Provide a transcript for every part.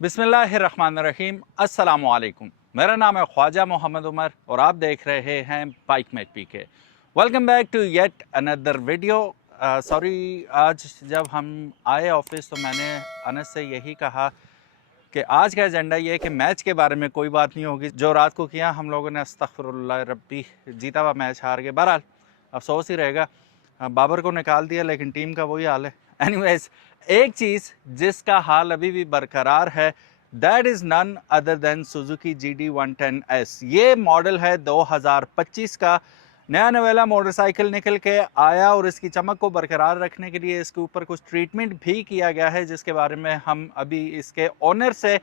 बिस्मिल्लाहिर्रहमानिर्रहीम, अस्सलामुअलैकुम। मेरा नाम है ख्वाजा मोहम्मद उमर और आप देख रहे हैं bike mate PK. Welcome back to yet another video. Sorry, आज जब हम आए ऑफिस तो मैंने अनस से यही कहा कि आज का एजेंडा ये है कि मैच के बारे में कोई बात नहीं होगी। जो रात को किया हम लोगों ने, अस्तगफिरुल्लाह रब्बी, जीता हुआ मैच हार गए। बहरहाल अफसोस ही रहेगा, बाबर को निकाल दिया लेकिन टीम का वही हाल है। एनीवेज, एक चीज़ जिसका हाल अभी भी बरकरार है, that is none other than Suzuki GD110S। ये मॉडल है 2025 का। नया नवेला मोटरसाइकिल निकल के आया और इसकी चमक को बरकरार रखने के लिए इसके ऊपर कुछ ट्रीटमेंट भी किया गया है, जिसके बारे में हम अभी इसके ओनर से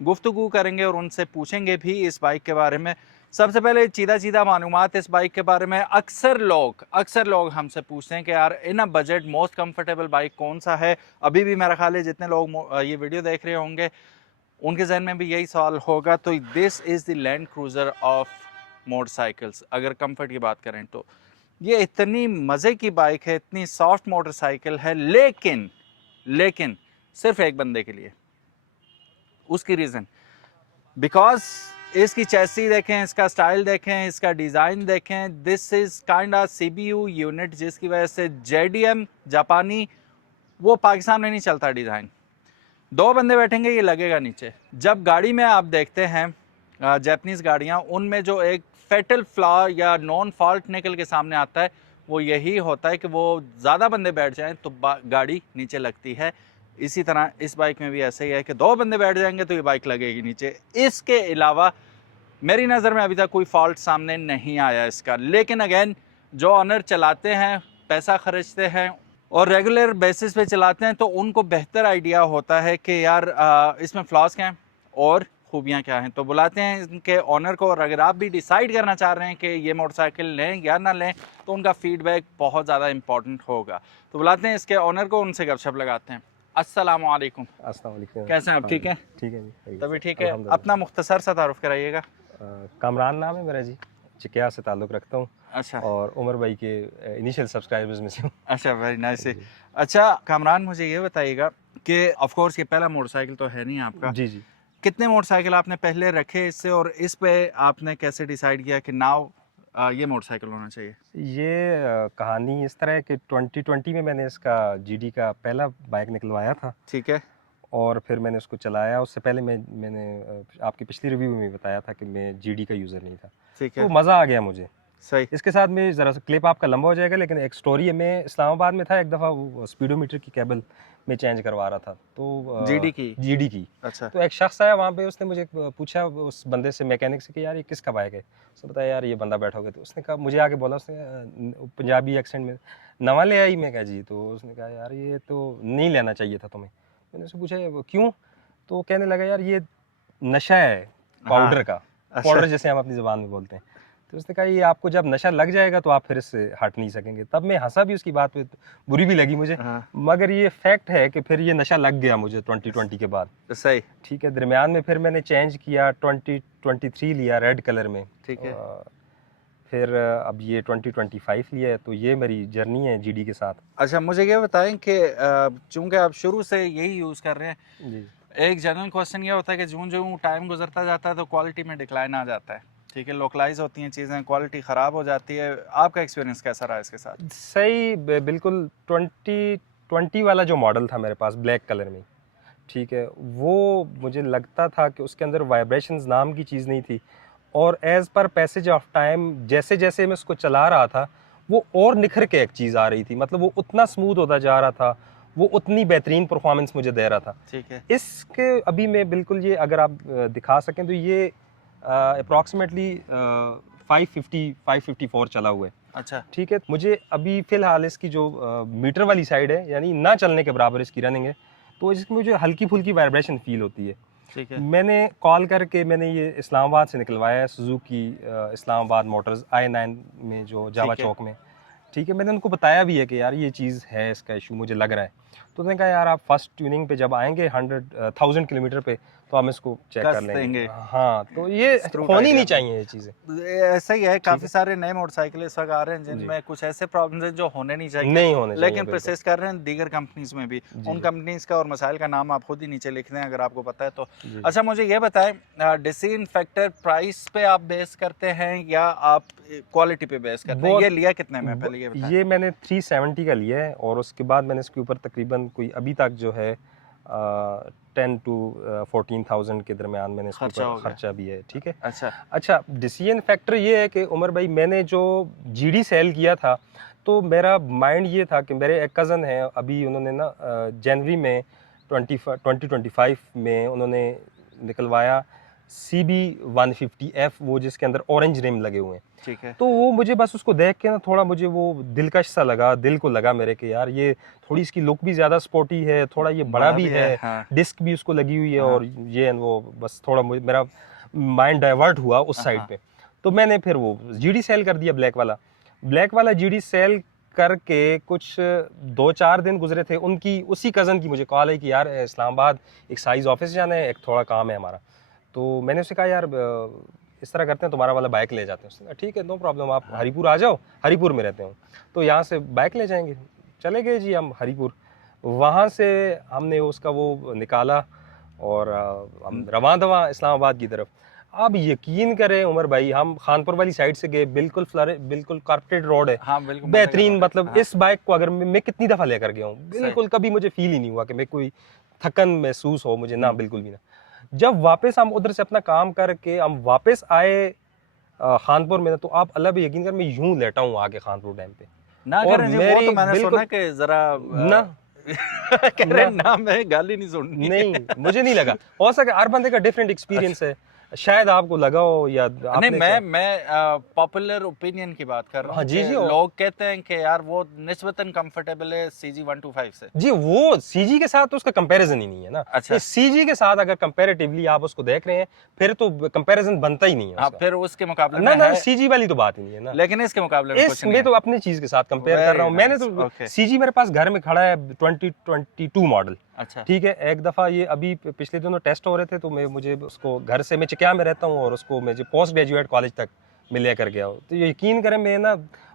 गुफ्तगू करेंगे और उनसे पूछेंगे भी इस बाइक के बारे में। सबसे पहले सीधा मालूमात इस बाइक के बारे में। अक्सर लोग हमसे पूछते हैं कि यार in a budget most comfortable bike कौन सा है। अभी भी मेरा ख्याल है जितने लोग ये वीडियो देख रहे होंगे उनके जहन में भी यही सवाल होगा। तो this is the land cruiser of motorcycles. अगर कंफर्ट की बात करें तो ये इतनी मज़े की बाइक है, इतनी सॉफ्ट मोटरसाइकिल है, लेकिन सिर्फ एक बंदे के लिए। उसकी रीज़न बिकॉज इसकी चैसी देखें, इसका स्टाइल देखें, इसका डिज़ाइन देखें। This is kind of CBU unit, जिसकी वजह से JDM जापानी वो पाकिस्तान में नहीं चलता डिज़ाइन। दो बंदे बैठेंगे ये लगेगा नीचे। जब गाड़ी में आप देखते हैं जापानीज़ गाड़ियाँ, उनमें जो एक फेटल फ्लॉ या नॉन फॉल्ट निकल के सामने आता है वो यही होता है कि वो ज़्यादा बंदे बैठ जाएं तो गाड़ी नीचे लगती है। इसी तरह इस बाइक में भी ऐसा ही है कि दो बंदे बैठ जाएंगे तो ये बाइक लगेगी नीचे। इसके अलावा मेरी नज़र में अभी तक कोई फॉल्ट सामने नहीं आया इसका। लेकिन अगेन, जो ऑनर चलाते हैं, पैसा खर्चते हैं और रेगुलर बेसिस पे चलाते हैं, तो उनको बेहतर आइडिया होता है कि यार इसमें फ्लॉज क्या हैं और खूबियाँ क्या हैं। तो बुलाते हैं इनके ऑनर को, और अगर आप भी डिसाइड करना चाह रहे हैं कि ये मोटरसाइकिल लें या ना लें तो उनका फीडबैक बहुत ज़्यादा इंपॉर्टेंट होगा। तो बुलाते हैं इसके ऑनर को, उनसे गपशप लगाते हैं। अस्सलामु अलैकुम। अस्सलाम वालेकुम। कैसे हैं आप? ठीक हैं? ठीक है जी। तभी ठीक है। अपना मुख्तसर सा तारुफ कराइएगा। कामरान नाम है मेरा जी, चिकिया से ताल्लुक़ रखता हूँ। अच्छा। और उमर भाई के इनिशियल सब्सक्राइबर्स में से हूँ। अच्छा, वेरी नाइस। अच्छा कामरान, मुझे ये बताइएगा कि ऑफ कोर्स ये पहला मोटरसाइकिल तो है नहीं आपका। जी जी। कितने मोटरसाइकिल आपने पहले रखे इससे, और इस पे आपने कैसे डिसाइड किया कि नाउ ये मोटरसाइकिल होना चाहिए? ये कहानी इस तरह है कि 2020 में मैंने इसका GD का पहला बाइक निकलवाया था। ठीक है। और फिर मैंने उसको चलाया। उससे पहले मैंने आपकी पिछली रिव्यू में बताया था कि मैं GD का यूज़र नहीं था। ठीक है। तो मज़ा आ गया मुझे। सही। इसके साथ में ज़रा सा क्लिप आपका लंबा हो जाएगा, लेकिन एक स्टोरी है। मैं इस्लामाबाद में था, एक दफ़ा वो स्पीडोमीटर की केबल में चेंज करवा रहा था, तो GD की। अच्छा। तो एक शख्स आया वहाँ पे, उसने मुझे पूछा उस बंदे से, मैकेनिक से, कि यार ये किसका बाइक है। उसने बताया यार ये बंदा बैठा होगा। तो उसने कहा, मुझे आगे बोला उसने पंजाबी एक्सेंट में, नवा ले आई। मैं कहा जी। तो उसने कहा यार ये तो नहीं लेना चाहिए था तुम्हें। मैंने उससे पूछा क्यों? तो कहने लगा यार ये नशा है पाउडर का। पाउडर जैसे हम अपनी ज़बान में बोलते हैं। तो उसने कहा ये आपको जब नशा लग जाएगा तो आप फिर इससे हट नहीं सकेंगे। तब मैं हंसा भी उसकी बात पे, बुरी भी लगी मुझे। मगर ये फैक्ट है कि फिर ये नशा लग गया मुझे 2020 के बाद। सही। ठीक है। दरमियान में फिर मैंने चेंज किया, 2023 लिया रेड कलर में। ठीक है। फिर अब ये 2025 लिया है। तो ये मेरी जर्नी है GD के साथ। अच्छा, मुझे ये बताएं कि चूंकि आप शुरू से यही यूज़ कर रहे हैं जी। एक जनरल क्वेश्चन ये होता है कि जो टाइम गुजरता जाता है तो क्वालिटी में डिक्लाइन आ जाता है। ठीक है, लोकलाइज होती हैं चीज़ें, क्वालिटी ख़राब हो जाती है। आपका एक्सपीरियंस कैसा रहा इसके साथ? सही, बिल्कुल। 2020 वाला जो मॉडल था मेरे पास ब्लैक कलर में, ठीक है, वो मुझे लगता था कि उसके अंदर वाइब्रेशंस नाम की चीज़ नहीं थी। और as per passage of time जैसे जैसे मैं उसको चला रहा था, वो और निखर के एक चीज़ आ रही थी। मतलब वो उतना स्मूथ होता जा रहा था, वो उतनी बेहतरीन परफॉर्मेंस मुझे दे रहा था। ठीक है। इसके अभी मैं बिल्कुल, ये अगर आप दिखा सकें तो ये अप्रॉक्सीमेटली 554 चला हुआ है। अच्छा। ठीक है। मुझे अभी फ़िलहाल इसकी जो मीटर वाली साइड है, यानी ना चलने के बराबर इसकी रनिंग है, तो इसमें मुझे हल्की फुल्की वाइब्रेशन फील होती है। ठीक है। मैंने कॉल करके मैंने ये इस्लामाबाद से निकलवाया है, सुजुकी इस्लामाबाद मोटर्स I9 में, जो जावा चौक में। ठीक है। मैंने उनको बताया भी है कि यार ये चीज़ है, इसका इशू मुझे लग रहा है। तो उन्होंने कहा यार आप फर्स्ट ट्यूनिंग पे जब आएंगे 1000 किलोमीटर पे, तो हम इसको चेक कस कर लेंगे। देंगे। हाँ, तो ये Screw होनी tight नहीं है। चाहिए ये चीज़ें। ऐसा ही है, काफ़ी है। सारे नए मोटरसाइकिल इस वक्त आ रहे हैं जी। जिनमें कुछ ऐसे प्रॉब्लम्स हैं जो होने नहीं चाहिए, नहीं होने चाहिए लेकिन बिल्कुल। परसिस्ट कर रहे हैं दीगर कंपनीज में भी। जी, उन जी। कंपनीज का और मसाइल का नाम आप खुद ही नीचे लिख दें अगर आपको पता है तो। जी, जी। अच्छा, मुझे ये बताएं, डिसइंफेक्टर प्राइस पे आप बेस करते हैं या आप क्वालिटी पे बेस करते हैं? बहुत ये लिया कितने में, पहले ये बताएं। ये मैंने 370 का लिया है और उसके बाद मैंने इसके ऊपर तकरीबन कोई अभी तक जो है 10 to 14,000 के दरमियान मैंने इसके खर्चा हो ऊपर गया। खर्चा भी है, ठीक है। अच्छा। अच्छा, डिसीजन फैक्टर ये है कि उमर भाई, मैंने जो जीडी सेल किया था तो मेरा माइंड ये था कि मेरे एक कज़न हैं, अभी उन्होंने ना जनवरी में 2025 में उन्होंने निकलवाया CB 150F, वो जिसके अंदर ऑरेंज रिम लगे हुए हैं। ठीक है। तो वो मुझे बस उसको देख के ना थोड़ा मुझे वो दिलकश सा लगा, दिल को लगा मेरे कि यार ये थोड़ी इसकी लुक भी ज़्यादा स्पोर्टी है, थोड़ा ये बड़ा भी है, हाँ। डिस्क भी उसको लगी हुई है हाँ। और ये and वो बस थोड़ा मेरा माइंड डाइवर्ट हुआ उस साइड हाँ। पे। तो मैंने फिर वो जीडी सेल कर दिया, ब्लैक वाला जीडी सेल करके कुछ 2-4 दिन गुजरे थे, उनकी उसी कज़न की मुझे कॉल आई कि यार इस्लामाबाद एक साइज ऑफिस जाना है, एक थोड़ा काम है हमारा। तो मैंने उससे कहा यार इस तरह करते हैं, तुम्हारा वाला बाइक ले जाते हैं। उसने कहा ठीक है, नो प्रॉब्लम, आप हरीपुर आ जाओ, हरीपुर में रहते हो तो यहाँ से बाइक ले जाएंगे। चले गए जी हम हरीपुर, वहाँ से हमने उसका वो निकाला और हम रवां दवा इस्लामाबाद की तरफ। अब यकीन करें उमर भाई, हम खानपुर वाली साइड से गए, बिल्कुल बिल्कुल कारपेटेड रोड है, हाँ, बिल्कुल बेहतरीन। मतलब हाँ। इस बाइक को अगर मैं कितनी दफ़ा लेकर गया हूँ, बिल्कुल कभी मुझे फील ही नहीं हुआ कि मैं कोई थकन महसूस हो मुझे, ना बिल्कुल भी ना। जब वापस हम उधर से अपना काम करके हम वापस आए खानपुर में, तो आप अल्लाह भी यकीन कर, मैं यूं लेटा हूँ आगे खानपुर डैम पे ना और करें जी, वो मेरी तो मैंने बिल्कुल सुना कि जरा ना कह रहे ना, मैं गाली नहीं सुननी। नहीं, मुझे नहीं लगा। हो सके हर बंदे का डिफरेंट एक्सपीरियंस है, शायद आपको लगा हो या नहीं, मैं पॉपुलर ओपिनियन की बात कर रहा हूँ। हाँ, जी, कि जी, लोग कहते हैं कि यार वो निस्बतन कंफर्टेबल है CG 125 से। जी, वो सीजी के साथ तो उसका कंपैरिजन ही नहीं है ना। अच्छा। सीजी के साथ अगर कंपैरेटिवली आप उसको देख रहे हैं, फिर तो कंपैरिजन बनता ही नहीं है हाँ, उसका। फिर उसके मुकाबले ना में ना, है, सीजी वाली तो बात ही नहीं है ना। लेकिन इसके मुकाबले में कुछ नहीं इसमें है। तो अपनी चीज के साथ कंपेयर कर रहा हूँ। मैंने तो Okay. सीजी मेरे पास घर में खड़ा है 2022 मॉडल, अच्छा। ठीक है। एक दफ़ा ये अभी पिछले दिनों टेस्ट हो रहे थे तो मुझे उसको घर से, मैं चिकिया में रहता हूँ और उसको मुझे पोस्ट ग्रेजुएट कॉलेज तक मैं लेकर गया हूँ। तो ये यकीन करें, मैं ना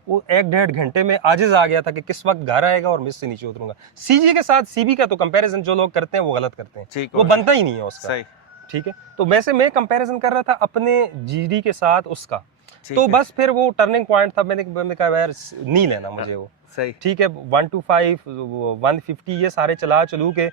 वो 1-1.5 घंटे में आजिज़ आ गया था कि किस वक्त घर आएगा और मैं इससे नीचे उतरूंगा। सीजी के साथ सीबी का तो कंपैरिजन जो लोग करते हैं वो गलत करते हैं, ठीक वो हो बनता ही नहीं है उसका। सही। ठीक है, तो वैसे मैं कंपैरिजन कर रहा था अपने जीडी के साथ उसका। ठीक तो है। बस फिर वो टर्निंग पॉइंट था, मैंने कहा यार नहीं लेना मुझे वो। सही। ठीक है, 125 150 ये सारे चलू के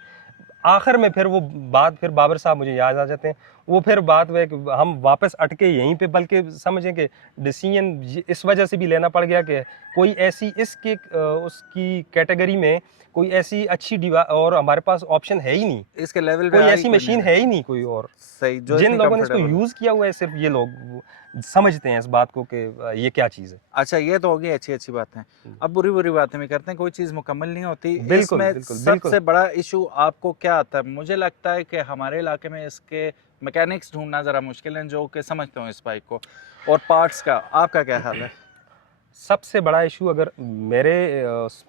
आखिर में फिर वो बात, फिर बाबर साहब मुझे याद आ जाते हैं। वो फिर बात हुई कि हम वापस अटके यहीं पे, बल्कि समझें कि डिसीजन इस वजह से भी लेना पड़ गया कि कोई ऐसी इसके उसकी कैटेगरी में कोई ऐसी अच्छी और हमारे पास ऑप्शन है ही नहीं, इसके लेवल पे कोई आई ऐसी मशीन है ही नहीं कोई और। सही, जो जिन इतनी लोगों ने इसको comfortable हो। यूज किया हुआ है सिर्फ ये लोग समझते हैं इस बात को कि ये क्या चीज़ है। अच्छा, ये तो होगी अच्छी अच्छी बातें। अब बुरी बुरी बातें भी करते हैं, कोई चीज़ मुकम्मल नहीं होती। बिल्कुल, इसमें बिल्कुल, सबसे बिल्कुल। बड़ा इशू आपको क्या आता है? मुझे लगता है कि हमारे इलाके में इसके मैकेनिक्स ढूंढना ज़रा मुश्किल है जो कि समझते हो इस बाइक को, और पार्ट्स का आपका क्या हाल है? सबसे बड़ा इशू अगर मेरे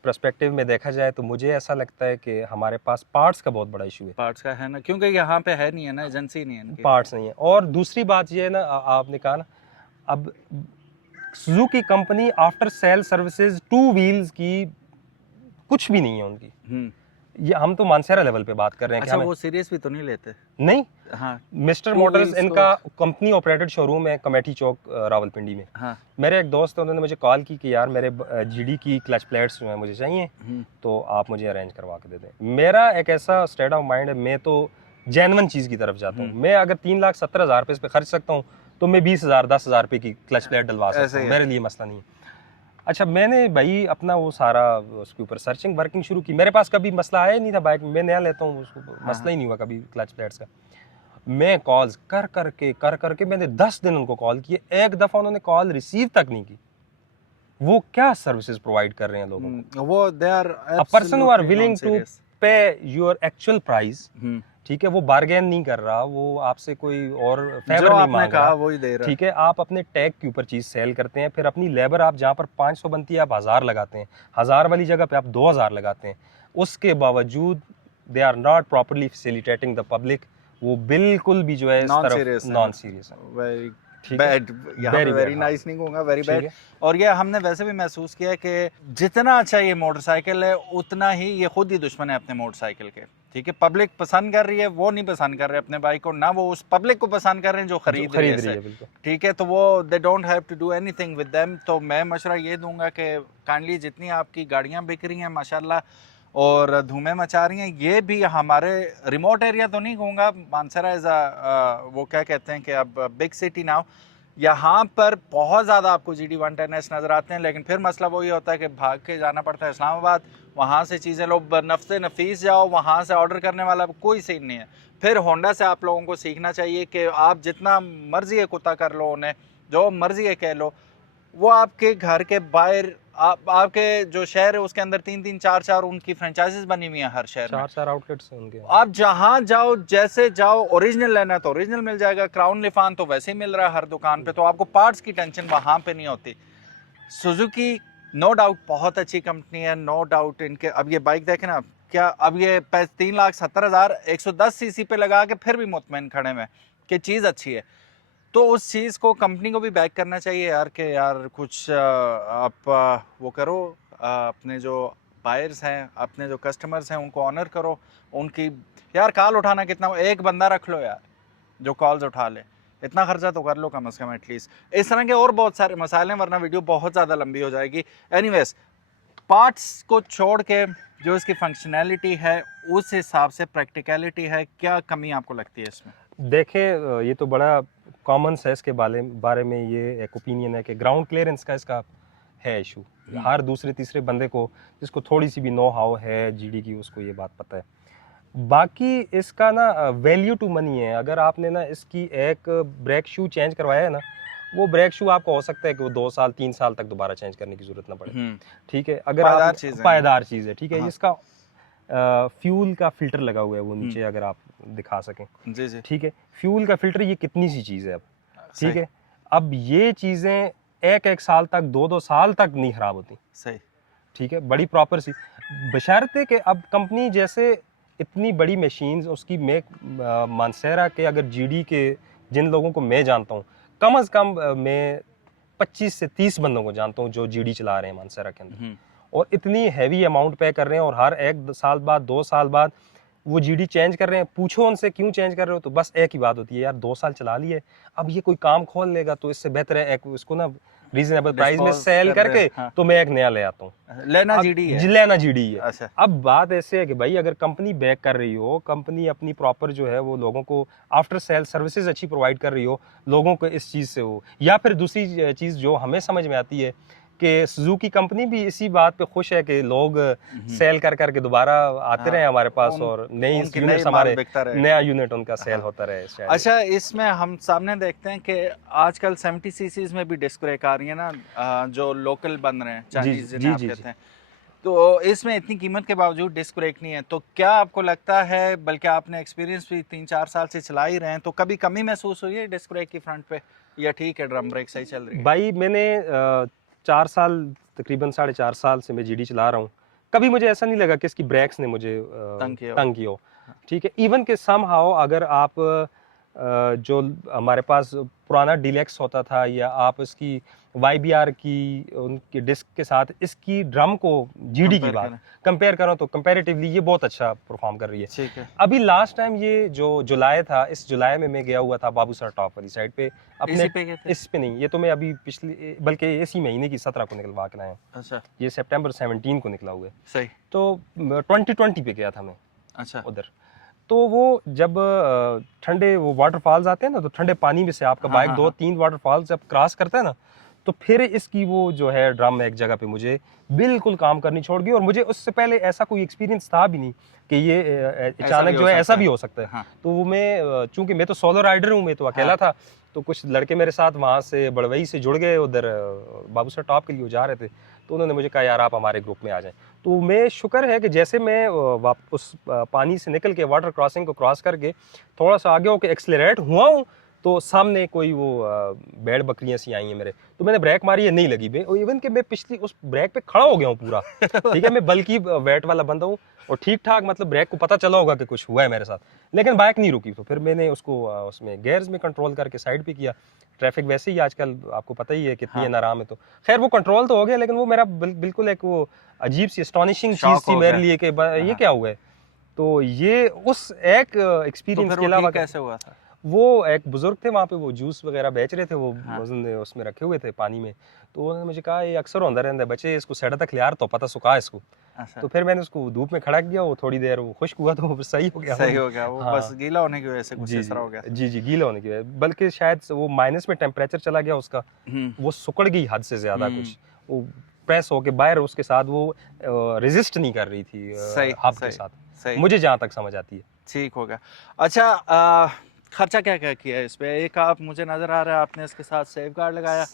पर्सपेक्टिव में देखा जाए तो मुझे ऐसा लगता है कि हमारे पास पार्ट्स का बहुत बड़ा इशू है। पार्ट्स का है ना, क्योंकि यहाँ पे है नहीं है ना, एजेंसी नहीं है इनकी। पार्ट्स नहीं है। और दूसरी बात ये है ना, आपने कहा ना, अब Suzuki company after sale services 2 wheels की कुछ भी नहीं है उनकी। ये हम तो मानसेरा लेवल पे बात कर रहे हैं। अच्छा, क्या वो सीरियस भी तो नहीं लेते? नहीं, हाँ। मिस्टर 2 मोटर्स wheels इनका कंपनी ऑपरेटेड शोरूम है कमेटी चौक रावलपिंडी में। हाँ। मेरे एक दोस्त है, उन्होंने मुझे कॉल की कि यार मेरे जीडी की क्लच प्लेट्स जो हैं मुझे चाहिए, तो आप मुझे अरेंज करवा के दे दें। मेरा एक ऐसा स्टेट ऑफ माइंड है, मैं तो जेन्युइन चीज़ की तरफ जाता हूँ। मैं अगर 3,70,000 रुपये इस पर खर्च सकता हूँ तो मैं 20,000 10,000 रुपये की क्लच प्लेट डलवा सकता हूँ, मेरे लिए मसला नहीं है। अच्छा, मैंने भाई अपना वो सारा उसके ऊपर सर्चिंग वर्किंग शुरू की। मेरे पास कभी मसला आया नहीं था बाइक में, मैं नया लेता हूँ, उसको मसला ही नहीं हुआ कभी क्लच प्लेट्स का। मैं कॉल्स कर करके मैंने 10 दिन उनको कॉल किए, एक दफ़ा उन्होंने कॉल रिसीव तक नहीं की। वो क्या सर्विसेज प्रोवाइड कर रहे हैं लोगों को? वो they are a person who are willing to pay your actual price, ठीक है, वो बार्गेन नहीं कर रहा, वो आपसे कोई और फेवर नहीं मांग रहा, वही दे रहा। ठीक है। आप अपने टैग के ऊपर चीज़ सेल करते हैं, फिर अपनी लेबर आप जहाँ पर 500 बनती है आप 1000 लगाते हैं, 1000 वाली जगह पे आप 2000 लगाते हैं। उसके बावजूद they are not properly facilitating the public. वो बिल्कुल भी जो है इस नॉन तरफ सीरियस नॉन सीरियस है। वेरी ठीक है, बैड, यहाँ पे Very वेरी bad, नाइस नहीं कहूँगा, वेरी ठीक बैड। है। और ये हमने वैसे भी महसूस किया है कि जितना अच्छा ये मोटरसाइकिल है उतना ही ये खुद ही दुश्मन है अपने मोटरसाइकिल के। ठीक है, पब्लिक पसंद कर रही है, वो नहीं पसंद कर रहे अपने बाइक को, ना वो उस पब्लिक को पसंद कर रहे हैं जो खरीद रही है। बिल्कुल। ठीक है, तो वो they don't have to do anything with them. तो मैं मशवरा ये दूंगा कि काइंडली जितनी आपकी गाड़ियाँ बिक रही हैं माशाल्लाह और धूमें मचा रही हैं, ये भी हमारे रिमोट एरिया तो नहीं कहूँगा, मानसरा इज़ वो क्या कहते हैं कि अब बिग सिटी नाउ, यहाँ पर बहुत ज़्यादा आपको GD110S नज़र आते हैं। लेकिन फिर मसला वही होता है कि भाग के जाना पड़ता है इस्लामाबाद, वहाँ से चीज़ें लो, नफ्से नफीस जाओ, वहाँ से ऑर्डर करने वाला कोई सीन नहीं है। फिर होंडा से आप लोगों को सीखना चाहिए कि आप जितना मर्जी है कुत्ता कर लो, उन्हें जो मर्जी है कह लो, वो आपके घर के बाहर आपके जो शहर है उसके अंदर 3-3 4-4 उनकी फ्रेंचाइजीज बनी हुई हैं हर शहर में। 4 आउटलेट्स हैं उनके। आप जहाँ जाओ, जैसे जाओ, ओरिजिनल लेना है तो ओरिजिनल मिल जाएगा, क्राउन लिफान तो वैसे ही मिल रहा है हर दुकान पे, तो आपको पार्ट्स की टेंशन वहाँ पे नहीं होती। सुजुकी नो डाउट बहुत अच्छी कंपनी है, नो डाउट। इनके अब ये बाइक देखें ना, क्या अब ये 3,70,000 110 सीसी पे लगा के फिर भी मुतमईन खड़े में कि चीज़ अच्छी है। तो उस चीज़ को कंपनी को भी बैक करना चाहिए यार, कि यार कुछ आप वो करो, अपने जो बायर्स हैं, अपने जो कस्टमर्स हैं उनको ऑनर करो। उनकी यार कॉल उठाना कितना, एक बंदा रख लो यार जो कॉल्स उठा ले, इतना खर्चा तो कर लो कम से कम एटलीस्ट। इस तरह के और बहुत सारे मसाइल हैं, वरना वीडियो बहुत ज़्यादा लंबी हो जाएगी। एनीवेज, पार्ट्स को छोड़ के जो इसकी फंक्शनैलिटी है उस हिसाब से प्रैक्टिकलिटी है, क्या कमी आपको लगती है इसमें? देखें, ये तो बड़ा कॉमन सेंस के बारे में ये एक ओपिनियन है कि ग्राउंड क्लियरेंस का इसका है इशू। हर दूसरे तीसरे बंदे को जिसको थोड़ी सी भी नो हाउ है GD की, उसको ये बात पता है। बाकी इसका ना वैल्यू टू मनी है। अगर आपने ना इसकी एक ब्रेक शू चेंज करवाया है ना, वो ब्रेक शू आपको हो सकता है कि वो 2 साल 3 साल तक दोबारा चेंज करने की जरूरत ना पड़े। ठीक है, अगर पायदार चीज़ है। ठीक है, इसका फ्यूल का फिल्टर लगा हुआ है वो नीचे, अगर आप दिखा सकें। जी जी। ठीक है, फ्यूल का फिल्टर ये कितनी सी चीज़ है अब। ठीक है, अब ये चीज़ें 1-1 साल तक 2-2 साल तक नहीं खराब होती। सही। ठीक है, बड़ी प्रॉपर सी, बशर्ते कि अब कंपनी जैसे इतनी बड़ी मशीन्स उसकी मानसेरा के, अगर GD के जिन लोगों को मैं जानता हूँ, कम से कम मैं 25 से 30 बंदों को जानता हूँ जो GD चला रहे हैं मानसेरा के अंदर, और इतनी हैवी अमाउंट पे कर रहे हैं, और हर 1 साल बाद 2 साल बाद वो GD चेंज कर रहे हैं। पूछो उनसे क्यों चेंज कर रहे हो, तो बस एक ही बात होती है, यार 2 साल चला लिए, अब ये कोई काम खोल लेगा तो इससे बेहतर है एक उसको ना रीजनेबल प्राइस में सेल करके, हाँ, तो मैं एक नया ले आता हूँ। लेना GD है। अच्छा। अब बात ऐसे है कि भाई अगर कंपनी बैक कर रही हो, कंपनी अपनी प्रॉपर जो है वो लोगों को आफ्टर सेल सर्विसेज अच्छी प्रोवाइड कर रही हो, लोगों को इस चीज़ से हो, या फिर दूसरी चीज़ जो हमें समझ में आती है कि सुजुकी कंपनी भी इसी बात पे खुश है कि लोग सेल कर करके दोबारा आते रहे हमारे पास, और नई यूनिट्स हमारे, नया यूनिट उनका सेल होता रहे। अच्छा, इसमें हम सामने देखते हैं कि आजकल 70 सीसीज में भी डिस्क ब्रेक आ रही है ना, जो लोकल बन रहे हैं, चाइनीज जिन्हें आप कहते हैं, तो इसमें इतनी कीमत के बावजूद डिस्क ब्रेक नहीं है। तो क्या आपको लगता है, बल्कि आपने एक्सपीरियंस भी 3-4 साल से चला ही रहे हैं, तो कभी कमी महसूस हुई है डिस्क ब्रेक की फ्रंट पे, या ठीक है ड्रम ब्रेक सही चल रही है? भाई मैंने 4 साल, तकरीबन 4.5 साल से मैं GD चला रहा हूँ, कभी मुझे ऐसा नहीं लगा कि इसकी ब्रेक्स ने मुझे तंग किया हो। ठीक है, इवन के समहाउ अगर आप जो हमारे पास पुराना डीलक्स होता था, या आप इसकी YBR की उनकी डिस्क के साथ इसकी ड्रम को GD की बात कंपेयर करो, तो कंपैरेटिवली ये बहुत अच्छा परफॉर्म कर रही है। ठीक है। अभी लास्ट टाइम ये जो जुलाई था, इस जुलाई में मैं गया हुआ था बाबूसर टॉप वाली साइड पे, अपने इस पे नहीं, ये तो मैं अभी पिछले, बल्कि इसी महीने की 17 को निकलवा के लाया। अच्छा। ये सितंबर 17 को निकला हुआ है। सही। तो 2020 पे गया था मैं। अच्छा। उधर तो वो जब ठंडे वो वाटरफॉल्स आते हैं ना, तो ठंडे पानी में से आपका बाइक 2-3 वाटरफॉल्स जब क्रॉस करता है ना, तो फिर इसकी वो जो है ड्रम एक जगह पे मुझे बिल्कुल काम करनी छोड़ गई, और मुझे उससे पहले ऐसा कोई एक्सपीरियंस था भी नहीं कि ये अचानक जो है ऐसा भी हो सकता है। हाँ। तो वो मैं, चूंकि मैं तो सोलो राइडर हूँ, मैं तो अकेला था, तो कुछ लड़के मेरे साथ वहाँ से बड़वई से जुड़ गए, उधर बाबूसर टॉप के लिए जा रहे थे, तो उन्होंने मुझे कहा यार आप हमारे ग्रुप में आ जाएं। तो मैं शुक्र है कि जैसे मैं उस पानी से निकल के वाटर क्रॉसिंग को क्रॉस करके थोड़ा सा आगे होकर एक्सेलरेट हुआ हूँ, तो सामने कोई वो भेड़ बकरियां सी आई हैं मेरे, तो मैंने ब्रेक मारी है, नहीं लगी बे, और इवन कि मैं पिछली उस ब्रेक पे खड़ा हो गया हूँ पूरा। ठीक है, मैं बल्कि वेट वाला बंदा हूँ और ठीक ठाक मतलब ब्रेक को पता चला होगा कि कुछ हुआ है मेरे साथ, लेकिन बाइक नहीं रुकी। तो फिर मैंने उसको उसमें गेयर्स में कंट्रोल करके साइड पे किया। ट्रैफिक वैसे ही आजकल आपको पता ही है कितनी हाँ। नाराम है, तो खैर वो कंट्रोल तो हो गया, लेकिन वो मेरा बिल्कुल एक वो अजीब सी एस्टोनिशिंग चीज शॉक थी हो मेरे गया। लिए कि ये हाँ। क्या हुआ है। तो ये उस एक तो एक्सपीरियंस फिर के वो अलावा ठीक कैसे हुआ था? वो एक बुजुर्ग थे वहाँ पे, वो जूस वगैरह बेच रहे थे, वो हाँ। उसमें रखे हुए थे पानी में। तो उन्होंने मुझे कहा ये अक्सर होता रहता है बच्चे, इसको सेड़ा तक लियार तो पता सुखा इसको। अच्छा। तो फिर मैंने उसको धूप में खड़ा किया, वो थोड़ी देर वो खुश्क हुआ तो वो सही हो गया। सही हो गया, वो हाँ बस गीला होने की वजह से कुछ जी इस तरह हो गया था। जी गीला होने की वजह, बल्कि शायद वो माइनस में टेम्परेचर चला गया उसका, हम्म। वो सुकड़ गई हद से ज्यादा हम्म। कुछ, वो प्रेस होके बाहर उसके साथ वो रेजिस्ट नहीं कर रही थी सही हब के सही साथ, सही। मुझे जहाँ तक समझ आती है। ठीक हो गया। अच्छा, खर्चा क्या क्या किया है इस पे? एक आप मुझे नज़र आ रहा है आपने इसके साथ सेफ गार्ड लगाया,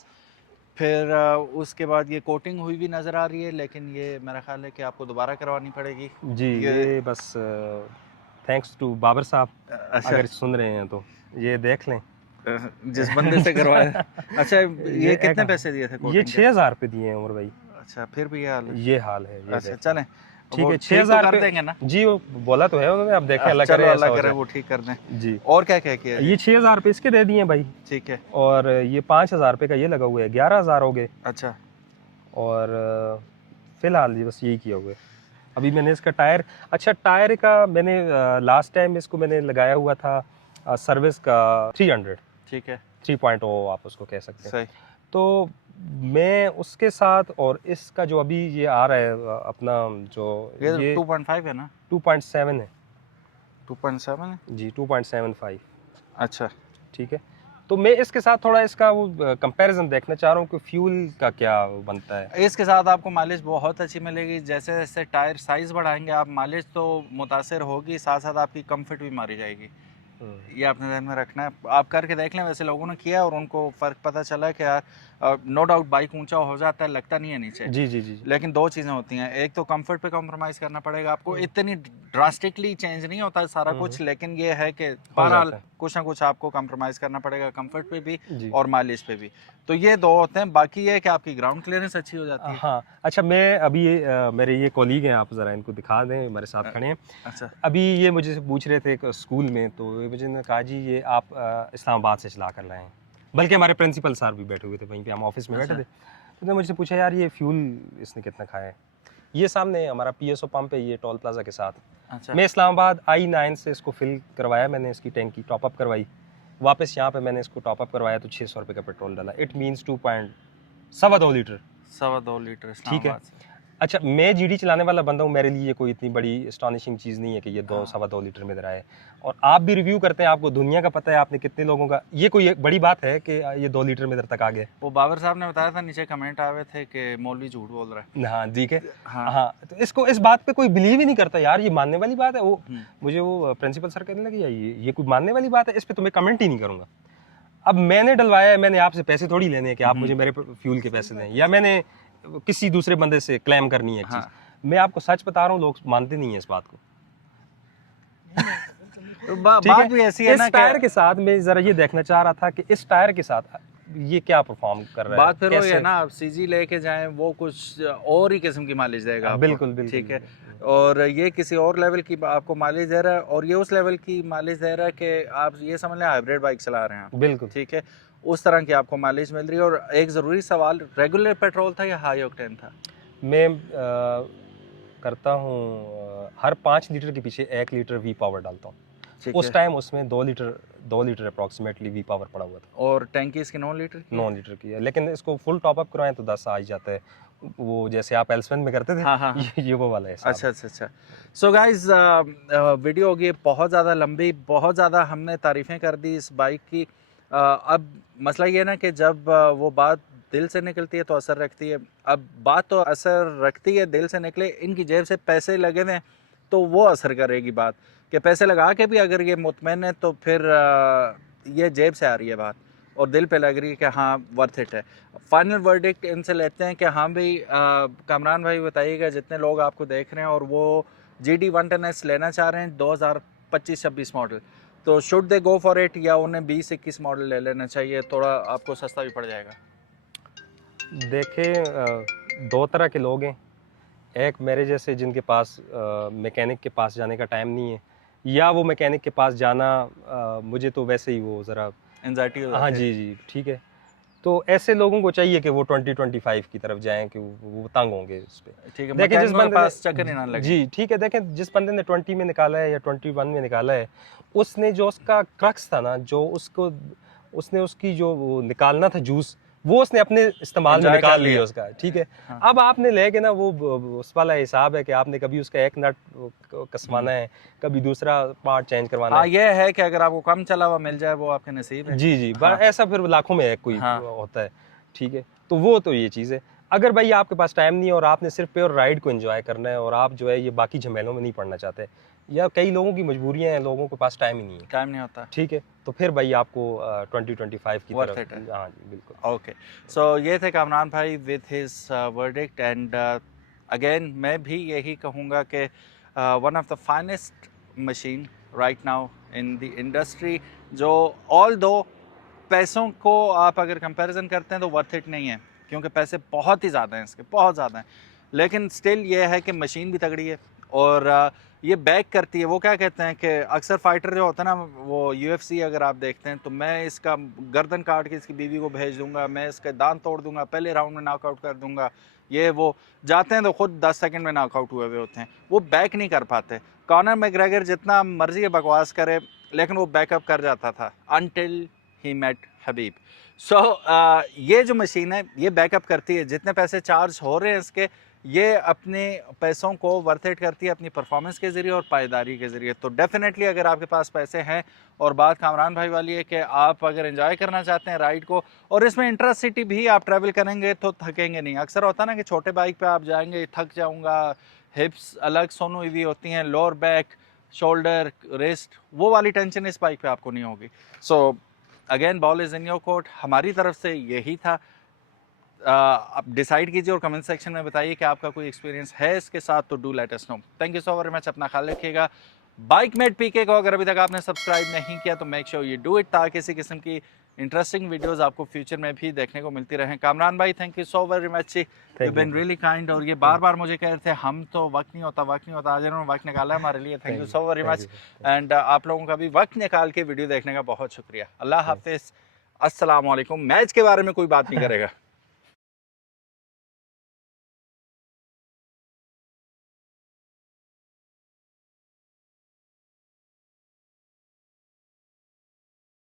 फिर उसके बाद ये कोटिंग हुई भी नज़र आ रही है, लेकिन ये मेरा ख्याल है कि आपको दोबारा करवानी पड़ेगी। जी ये बस थैंक्स टू बाबर साहब, अच्छा। अगर सुन रहे हैं तो ये देख लें। जिस बंदे से करवाया। अच्छा, ये कितने एक- पैसे दिए थे ये कोटिंग के? 6,000 रुपये दिए हैं उमर भाई। अच्छा, फिर भी ये हाल है। ये हाल है, ये अच्छा देख चलें, ठीक वो है, ठीक 6,000 तो कर रुपये देंगे ना? जी, वो बोला तो है उन्होंने, अब देखें अल्लाह करे चलो ऐसा अल्लाह हो करे जाए। वो ठीक कर दें। जी और क्या क्या किया ये 6,000 रुपये इसके दे दिए भाई, ठीक है। और ये 5,000 रुपये का ये लगा हुआ है, 11,000 हो गए। अच्छा। और फिलहाल ये बस यही किया हुआ है। अभी मैंने इसका टायर, अच्छा टायर का मैंने लास्ट टाइम इसको मैंने लगाया हुआ था सर्विस का 300, ठीक है। 3.0 आप उसको कह सकते हैं। सही। तो मैं उसके साथ और इसका जो अभी ये आ रहा है अपना जो ये ये 2.5 है ना? 2.7 है 2.7 है। जी, 2.75। अच्छा। ठीक है, तो मैं इसके साथ थोड़ा इसका वो कंपैरिजन देखना चाह रहा हूँ कि फ्यूल का क्या बनता है। इसके साथ आपको माइलेज बहुत अच्छी मिलेगी। जैसे जैसे टायर साइज़ बढ़ाएंगे आप, माइलेज तो मुतासर होगी, साथ साथ आपकी कंफर्ट भी मारी जाएगी। ये आपने ध्यान में रखना है। आप करके देख लें, वैसे लोगों ने किया और उनको फ़र्क पता चला कि यार नो डाउट बाइक ऊंचा हो जाता है, लगता नहीं है नीचे। जी जी जी लेकिन दो चीज़ें होती हैं, एक तो कंफर्ट पे कॉम्प्रोमाइज़ करना पड़ेगा आपको। इतनी ड्रास्टिकली चेंज नहीं होता है सारा कुछ, लेकिन ये है कि बहरहाल जाता है। कुछ ना कुछ आपको कॉम्प्रोमाइज़ करना पड़ेगा, कंफर्ट पे भी जी। और माइलेज पे भी। तो ये दो होते हैं। बाकी ये है कि आपकी ग्राउंड क्लियरेंस अच्छी हो जाती है। हाँ अच्छा, मैं अभी मेरे ये कॉलीग हैं, आप ज़रा इनको दिखा दें, हमारे साथ खड़े हैं। अच्छा। अभी ये मुझे से पूछ रहे थे एक स्कूल में, तो ये मुझे ने कहा जी ये आप इस्लामाबाद से चला कर लाए हैं, बल्कि हमारे प्रिंसिपल सर भी बैठे हुए थे वहीं पे, हम ऑफिस में बैठे थे। तो उन्होंने मुझसे पूछा यार ये फ्यूल इसने कितना खाया है। ये सामने हमारा PSO पंप है, ये टोल प्लाजा के साथ। अच्छा। मैं इस्लामाबाद I9 से इसको फिल करवाया, मैंने इसकी टैंकी टॉपअप करवाई, वापस यहाँ पे मैंने इसको टॉपअप करवाया तो 600 रुपये का पेट्रोल डाला। It means 2.2 litre. 2.25 लीटर ठीक है, इस्लामाबाद से। अच्छा मैं GD चलाने वाला बंदा हूँ, मेरे लिए ये कोई इतनी बड़ी एस्टॉनिशिंग चीज़ नहीं है कि ये हाँ। 2.25 लीटर में दे रहा है। और आप भी रिव्यू करते हैं, आपको दुनिया का पता है आपने कितने लोगों का, ये कोई एक बड़ी बात है कि ये 2 लीटर में इधर तक आ गया। वो बाबर साहब ने बताया था, नीचे कमेंट आए थे कि मौलवी झूठ बोल रहा है। हाँ ठीक है। हाँ। हाँ तो इसको इस बात पे कोई बिलीव ही नहीं करता यार, ये मानने वाली बात है। वो हम्म। मुझे वो प्रिंसिपल सर कहने लगे ये कोई मानने वाली बात है, इस पे तो मैं कमेंट ही नहीं करूँगा। अब मैंने डलवाया है, मैंने आपसे पैसे थोड़ी लेने हैं कि आप मुझे मेरे फ्यूल के पैसे दें, या मैंने किसी दूसरे बंदे से क्लेम करनी है एक हाँ। चीज़। मैं आपको सच बता रहा हूँ, लोग मानते नहीं है इस बात को। तो ठीक बात है, भी ऐसी है इस ना टायर कि के साथ मैं जरा ये देखना चाह रहा था कि इस टायर के साथ ये क्या परफॉर्म कर रहा है। बात फिर वही है कैसे? ना, आप CG लेके जाएं वो कुछ और ही किस्म की माइलेज देगा आपको। बिल्कुल बिल्कुल ठीक है, और ये किसी और लेवल की आपको माइलेज दे रहा है, और ये उस लेवल की माइलेज दे रहा है कि आप ये समझ लें हाइब्रिड बाइक चला रहे हैं आप। बिल्कुल। ठीक है, उस तरह की आपको माइलेज मिल रही है। और एक ज़रूरी सवाल, रेगुलर पेट्रोल था या हाई ऑक्टेन था? मैं करता हूँ हर 5 लीटर के पीछे 1 लीटर वी पावर डालता हूँ। ठीक उस है। टाइम उसमें 2 लीटर अप्रॉक्सीमेटली वी पावर पड़ा हुआ था। और टैंकी इसकी 9 लीटर की? 9 लीटर की है, लेकिन इसको फुल टॉपअप करवाएं तो 10 आ ही जाता है, वो जैसे आप एल्सवन में करते थे। हाँ, हाँ, हाँ। ये वो वाला है हिसाब। अच्छा अच्छा अच्छा। सो गाइज, वीडियो होगी बहुत ज़्यादा लंबी, बहुत ज़्यादा हमने तारीफ़ें कर दी इस बाइक की। अब मसला ये है ना कि जब वो बात दिल से निकलती है तो असर रखती है। अब बात तो असर रखती है, दिल से निकले, इनकी जेब से पैसे लगे हुए तो वो असर करेगी बात, कि पैसे लगा के भी अगर ये मुतमईन है तो फिर ये जेब से आ रही है बात और दिल पे लग रही है कि हाँ वर्थ इट है। फाइनल वर्डिक्ट इनसे लेते हैं कि हाँ भाई, कामरान भाई बताइएगा जितने लोग आपको देख रहे हैं और वो GD 110S लेना चाह रहे हैं 2025-26 मॉडल, तो should they go for it, या उन्हें 20-21 मॉडल ले लेना चाहिए, थोड़ा आपको सस्ता भी पड़ जाएगा? देखें, दो तरह के लोग हैं। एक मेरे जैसे जिनके पास मैकेनिक के पास जाने का टाइम नहीं है, या वो मैकेनिक के पास जाना मुझे तो वैसे ही वो ज़रा एंजाइटी हो हाँ जाती है? जी, ठीक है। तो ऐसे लोगों को चाहिए कि वो 20-25 की तरफ जाएँ, कि वो तंग होंगे उस पे। ठीक है, देखें जिस मैकेनिकों के बंदे पास ने चक्कर ही ना लगे। जी, ठीक है, देखें जिस बंदे ने 20 में निकाला है या 21 में निकाला है, उसने जो उसका क्रक्स था ना, जो उसने उसकी जो वो निकालना था जूस, वो उसने अपने इस्तेमाल में Enjoy कर निकाल लिया। लिया उसका, ठीक है। हाँ। अब आपने लेके ना वो उस वाला हिसाब है कि आपने कभी उसका एक नट कसवाना है, कभी दूसरा पार्ट चेंज करवाना हाँ, है। ये है कि अगर आपको कम चला हुआ मिल जाए वो आपके नसीब है। जी, हाँ। ऐसा फिर लाखों में एक कोई हाँ। होता है, ठीक है। तो वो तो ये चीज़ है। अगर भाई आपके पास टाइम नहीं है और आपने सिर्फ प्योर राइड को एंजॉय करना है और आप जो है ये बाकी झमेलों में नहीं पड़ना चाहते, या कई लोगों की मजबूरियां हैं, लोगों के पास टाइम ही नहीं है, टाइम नहीं होता। ठीक है, तो फिर भाई आपको 20-25 की Worth तरफ it है। हाँ जी बिल्कुल। ओके, सो ये थे कामरान भाई with his verdict, and again मैं भी यही कहूँगा कि one of the finest machine right now in the industry, जो ऑल दो पैसों को आप अगर कंपैरिजन करते हैं तो वर्थ इट नहीं है, क्योंकि पैसे बहुत ही ज़्यादा हैं इसके, बहुत ज़्यादा हैं, लेकिन स्टिल ये है कि मशीन भी तगड़ी है और ये बैक करती है। वो क्या कहते हैं कि अक्सर फाइटर जो होता है ना, वो UFC अगर आप देखते हैं, तो मैं इसका गर्दन काट के इसकी बीवी को भेज दूंगा, मैं इसके दांत तोड़ दूंगा, पहले राउंड में नॉकआउट कर दूंगा, ये वो जाते हैं तो खुद 10 सेकंड में नॉकआउट हुए हुए होते हैं, वो बैक नहीं कर पाते। कॉनर मैकग्रेगर जितना मर्जी बकवास करे, लेकिन वो बैकअप कर जाता था अनटिल ही मेट हबीब। सो ये जो मशीन है ये बैकअप करती है, जितने पैसे चार्ज हो रहे हैं इसके, ये अपने पैसों को वर्थ इट करती है अपनी परफॉर्मेंस के ज़रिए और पायदारी के ज़रिए। तो डेफिनेटली अगर आपके पास पैसे हैं, और बात कामरान भाई वाली है कि आप अगर एंजॉय करना चाहते हैं राइड को, और इसमें इंट्रासिटी भी आप ट्रैवल करेंगे तो थकेंगे नहीं। अक्सर होता है ना कि छोटे बाइक पे आप जाएंगे थक जाऊंगा, हिप्स अलग सोनू हुई होती हैं, लोअर बैक, शोल्डर, रिस्ट, वो वाली टेंशन इस बाइक पे आपको नहीं होगी। So again ball is in your court, हमारी तरफ से यही था। आप डिसाइड कीजिए और कमेंट सेक्शन में बताइए कि आपका कोई एक्सपीरियंस है इसके साथ, तो do let us know. Thank you so very much, अपना ख्याल रखिएगा। बाइकमेट पीके को अगर अभी तक आपने सब्सक्राइब नहीं किया तो make sure you do it, ताकि इसी किस्म की इंटरेस्टिंग वीडियोस आपको फ्यूचर में भी देखने को मिलती रहें। कामरान भाई thank you so very much, you been really kind, और ये बार बार मुझे कह रहे थे हम तो वक्त नहीं होता, आज इन्होंने वक्त निकाला है हमारे लिए, thank you so very much. And आप लोगों का भी वक्त निकाल के वीडियो देखने का बहुत शुक्रिया। अल्लाह हाफिज़, अस्सलाम वालेकुम। मैच के बारे में कोई बात नहीं करेगा।